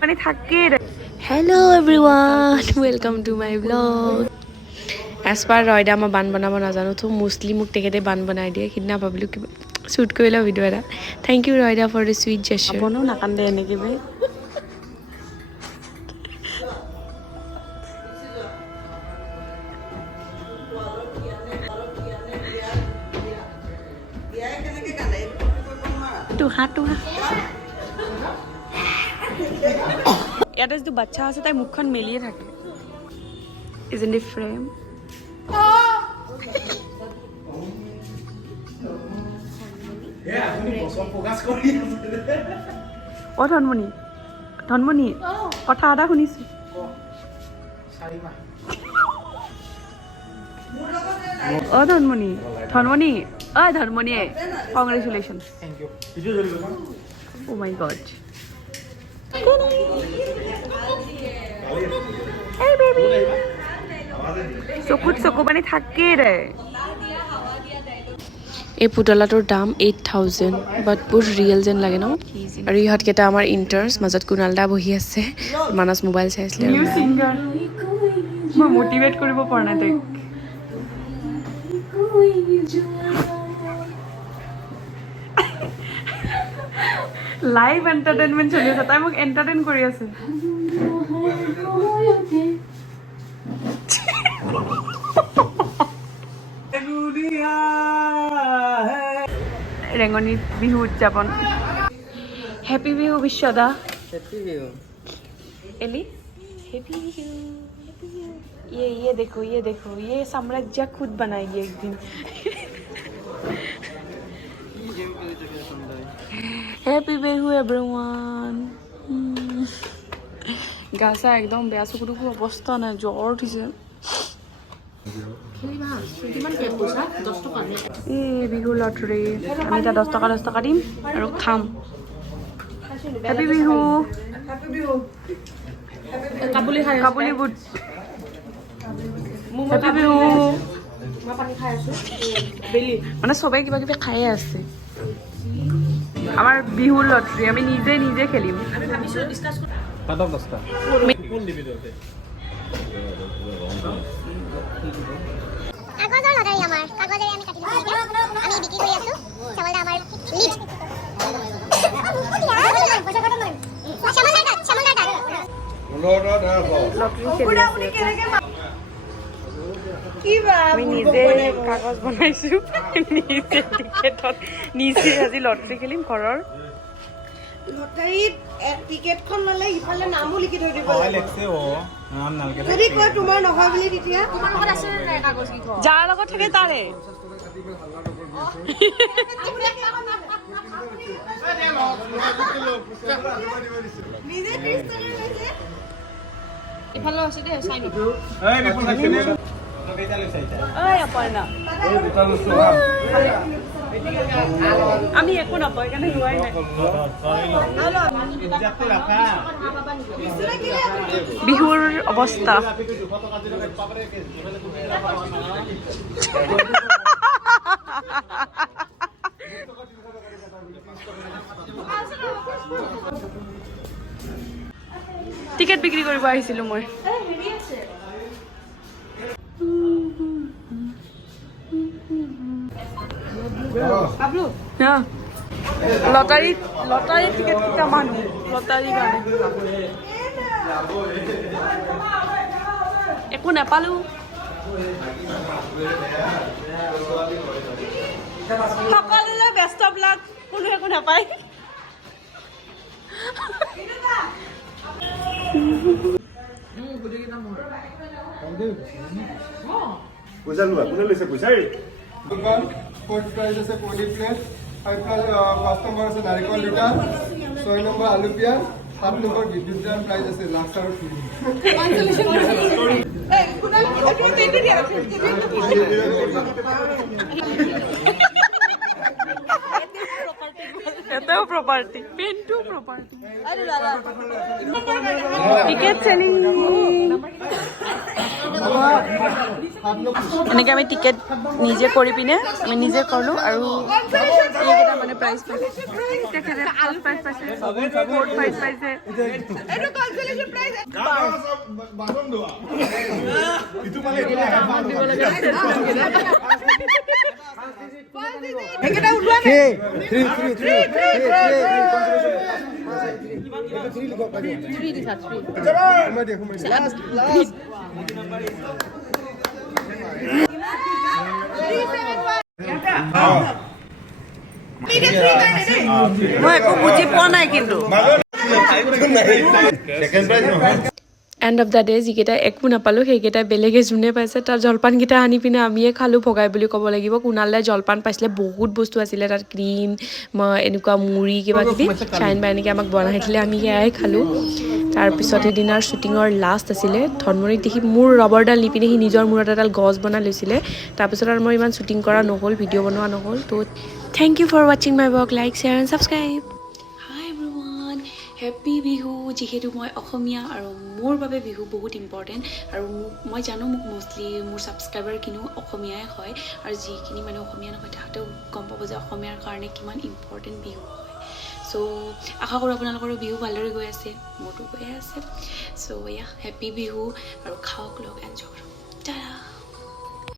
মানে থাকে hello' everyone welcome to my blog as per Roida মই বান বনাব নাজানো তো মোষ্টলি মোক তেখেতে বান বনাই দিয়ে সিদিনা ভাবিলোঁ কিবা শ্বুট কৰি লওঁ ভিডিঅ' এটা thank you Roida for the sweet gesture বনো নাকান্দে এনেকৈ বে ইয়াতে যিটো বাচ্চা আছে তাই মুখখন মেলিয়ে থাকে ইজ ইন দি ফ্ৰেম অ ধনমণি ধনমণি কথা এটা শুনিছো অ ধনমণি ধনমণি অ ধনমণিয়ে কংগ্ৰেচুলেশ্যন ও মাই গড Hey baby চকুত চকু পানী থাকেই ৰে এই পুতলাটোৰ দাম 8,000 বাট বহুত ৰিয়েল যেন লাগে ন আৰু ইহঁতকেইটা আমাৰ ইণ্টাৰ্ণছ মাজত কুণালদা বহি আছে মানস মোবাইল চাই আছিলে নিউ ছিংগাৰ মই মটিভেট কৰিব পৰা নাই তাইক লাইভ এণ্টাৰটেইনমেণ্ট চলি আছে তাই মোক এণ্টাৰটেইন কৰি আছে ৰেঙনিত বিহু উদযাপন হেপী বিহু বিশ্বদা এলি হেপী বিহু ये देखो ये साम्राज्य खुद बनाएगी एक दिन हैप्पी बिहू एवरीवन गासा एकदम बेया चकुटुकु अवस्था নাই জ্বৰ উঠিছে বিহু লটাৰী আমি এতিয়া 10 টকা দিম আৰু খাম হেপী বিহু কাবুলি বুট হেপী বিহু মানে চবেই কিবা কিবি খায়ে আছে আমাৰ বিহু লটাৰী আমি নিজে খেলিম কাগজৰ লটাৰী আমাৰ কাগজেৰে আমি কাটি দিম আমি বিক্ৰী কৰি আছো চামলদা আমাৰ লিড আমি নিজে কাগজ বনাইছো নিজে টিকেটত নিজে আজি লটাৰী খেলিম ঘৰৰ লটাৰীত টিকেটখন ল'লে ইফালে নামো লিখি থৈ দিব যদি কয় তোমাৰ নহয় বুলি তেতিয়া তোমাৰ লগত আছে নাই কাগজ কি কয় যাৰ লগত থাকে তাৰে নিজে ত্ৰিশটালৈ লৈছে ইফালে আছে দে চাই নি এই বিপুল থাকিলে ঐ অপৰ্ণা আমি একো নাপাওঁ সেইকাৰণে লোৱাই নাই বিহুৰ অৱস্থা টিকেট বিক্ৰী কৰিব আহিছিলো মই লটাৰী টিকেট কেইটা মানুহ লটাৰী কাৰণে একো নাপালো সকলোলৈ ব্যস্ত বিলাক কোনো একো নাপায় পইচা লোৱা কোনে লৈছে পইচা फोर्थ प्राइज আছে পলি প্লেট 5 নম্বৰ আছে নাৰিকল দুটা 6 নম্বৰ আলু পিয়াজ 7 নম্বৰ বিদ্যুৎ দান প্ৰাইজ আছে লাক্স আৰু এটাও প্ৰপাৰ্টি পেন্টু প্ৰপাৰ্টি টিকেট সেলিং এনেকৈ আমি টিকেট নিজে কৰি পিনে আমি নিজে কৰিলোঁ আৰু এইকেইটা মানে প্ৰাইজ পাইছে তেখেতে ফাৰ্ষ্ট প্ৰাইজ পাইছে ফ'ৰ্থ প্ৰাইজ পাইছে এইটো কনসোলেশন প্ৰাইজ একেটা উলোৱা নাই 3 দিছা 3 মই একো বুজি পোৱা নাই কিন্তু এণ্ড অফ দ্য ডে যিকেইটা একো নাপালোঁ সেইকেইটাই বেলেগে যোনে পাইছে তাৰ জলপানকেইটা আনি পিনে আমিয়ে খালোঁ ভগাই বুলি ক'ব লাগিব কুণালে জলপান পাইছিলে বহুত বস্তু আছিলে তাত ক্ৰীম এনেকুৱা মুড়ি কিবা কিবি চাইন বা এনেকৈ আমাক বনাই দিলে আমি সেয়াই খালোঁ তাৰপিছত সেইদিনাৰ শ্বুটিঙৰ লাষ্ট আছিলে ধনমণিক দেখি মোৰ ৰবৰডাল নি পিনে সি নিজৰ মূৰত এডাল গছ বনাই লৈছিলে তাৰপিছত আৰু মই ইমান শ্বুটিং কৰা নহ'ল ভিডিঅ' বনোৱা নহ'ল তো থেংক ইউ ফৰ ৱাচিং my blog like share and subscribe hi everyone happy Bihu যিহেতু মই অসমীয়া আৰু মোৰ বাবে বিহু বহুত ইম্পৰ্টেণ্ট আৰু মই জানো মোক মষ্টলি মোৰ ছাবস্ক্ৰাইবাৰখিনিও অসমীয়াই হয় আৰু যিখিনি মানুহ অসমীয়া নহয় তাহাঁতেও গম পাব যে অসমীয়াৰ কাৰণে কিমান ইম্পৰ্টেণ্ট বিহু হয় চ' আশা কৰোঁ আপোনালোকৰো বিহু ভালদৰে গৈ আছে মোৰতো গৈয়ে আছে চ' হেপ্পী বিহু আৰু খাওক লওক এনজয় কৰক টাটা